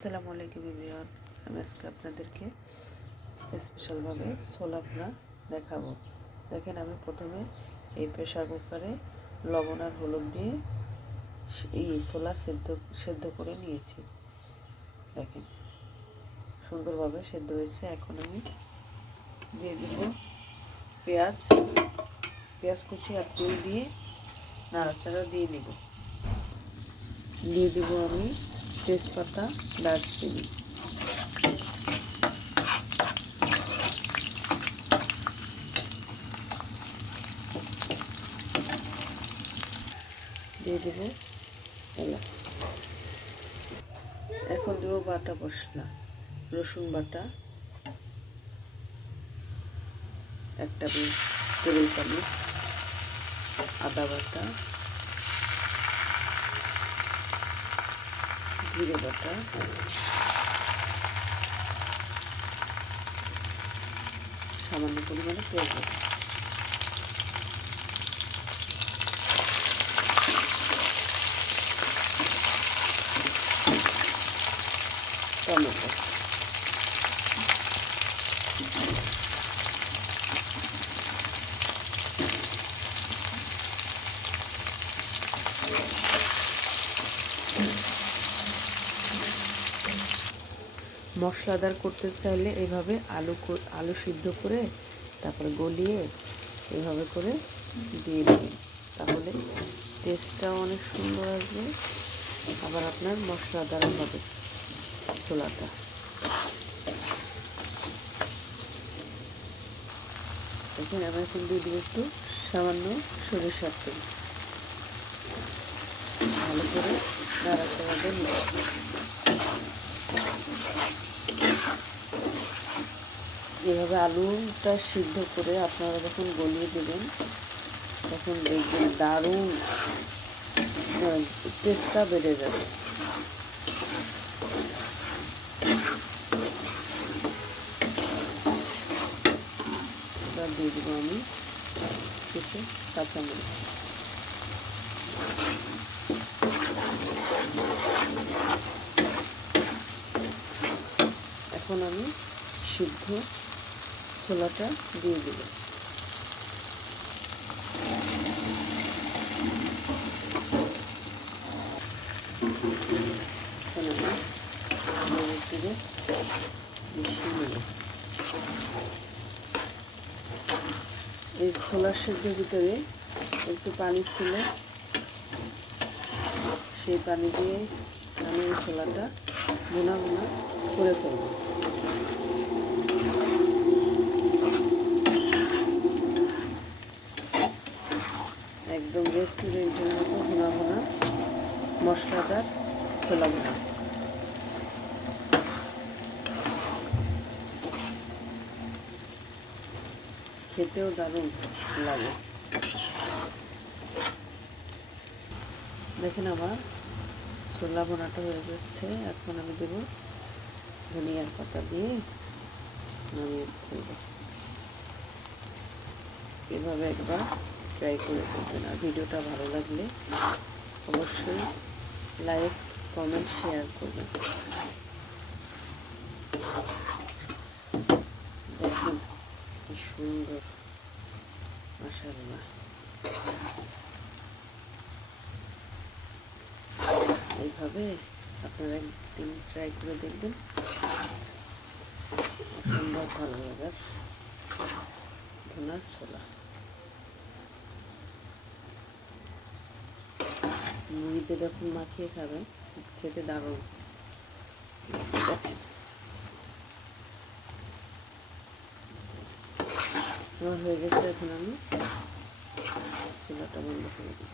আসসালামু আলাইকুম এভরিওয়ান। আমি আজকে আপনাদেরকে স্পেশালভাবে ছোলা ভুনা দেখাবো। দেখেন, আমি প্রথমে এই প্রেশার কুকারে লবণ আর হলুদ দিয়ে এই ছোলা সেদ্ধ করে নিয়েছি। দেখেন সুন্দরভাবে সেদ্ধ হয়েছে। এখন আমি দিয়ে দেব পেঁয়াজ কুচি আর তেল দিয়ে নাড়াচাড়া দিয়ে নেব। দিয়ে দেব আমি তেজপাতা, দারচিনি, দিয়ে দেবো এলাচ। এখন দেবো বাটা মশলা, রসুন বাটা 1 টেবিল চামচ, আদা বাটা, জিরে বাটা, সামান্য পরিমাণে পেঁয়াজ বাটা, টমেটো, মশলাদার করতে চাইলে এভাবে আলু সিদ্ধ করে তারপরে গলিয়ে এভাবে করে দিয়ে দেবেন, তাহলে টেস্টটাও অনেক সুন্দর আসবে, আবার আপনার মশলাদারও হবে ছোলাটা। এখানে আমি এখন দিয়ে দেবো একটু সামান্য সরিষার তেল, ভালো করে নাড়াচাড়া দিয়ে এভাবে আলুটা সিদ্ধ করে আপনারা যখন গলিয়ে দেবেন তখন দেখবেন দারুণ টেস্টটা বেড়ে যাবে। এবার দিয়ে দেবো আমি কিছু কাঁচামরিচ, এখন আমি সিদ্ধ ছোলাটা দিয়ে দেব। এই ছোলার সিদ্ধের ভিতরে একটু পানি ছিল, সেই পানি দিয়ে আমি এই ছোলাটা ভুনা করে ফেলব। একদম রেস্টুরেন্টের মতো ভুনা মশলাদার ছোলা ভুনা। খেতেও দারুণ লাগে। দেখেন আমার ছোলা ভুনাটা হয়ে যাচ্ছে। এখন আমি দেব ধনিয়ার পাতা দিয়ে নামিয়ে ফেলব। এভাবে একবার ট্রাই করে দেখবেন, আর ভিডিওটা ভালো লাগলে অবশ্যই লাইক, কমেন্ট, শেয়ার করবেন। দেখুন কি সুন্দর, মাশাআল্লাহ। এইভাবে আপনারা একদিন ট্রাই করে দেখবেন, অসম্ভব ভালো লাগার ভুনার ছোলা। মুড়িতে যখন মাখিয়ে খাবেন খেতে দারুণ। আমার হয়ে গেছে, এখন আমি চুলাটা বন্ধ করে দিই।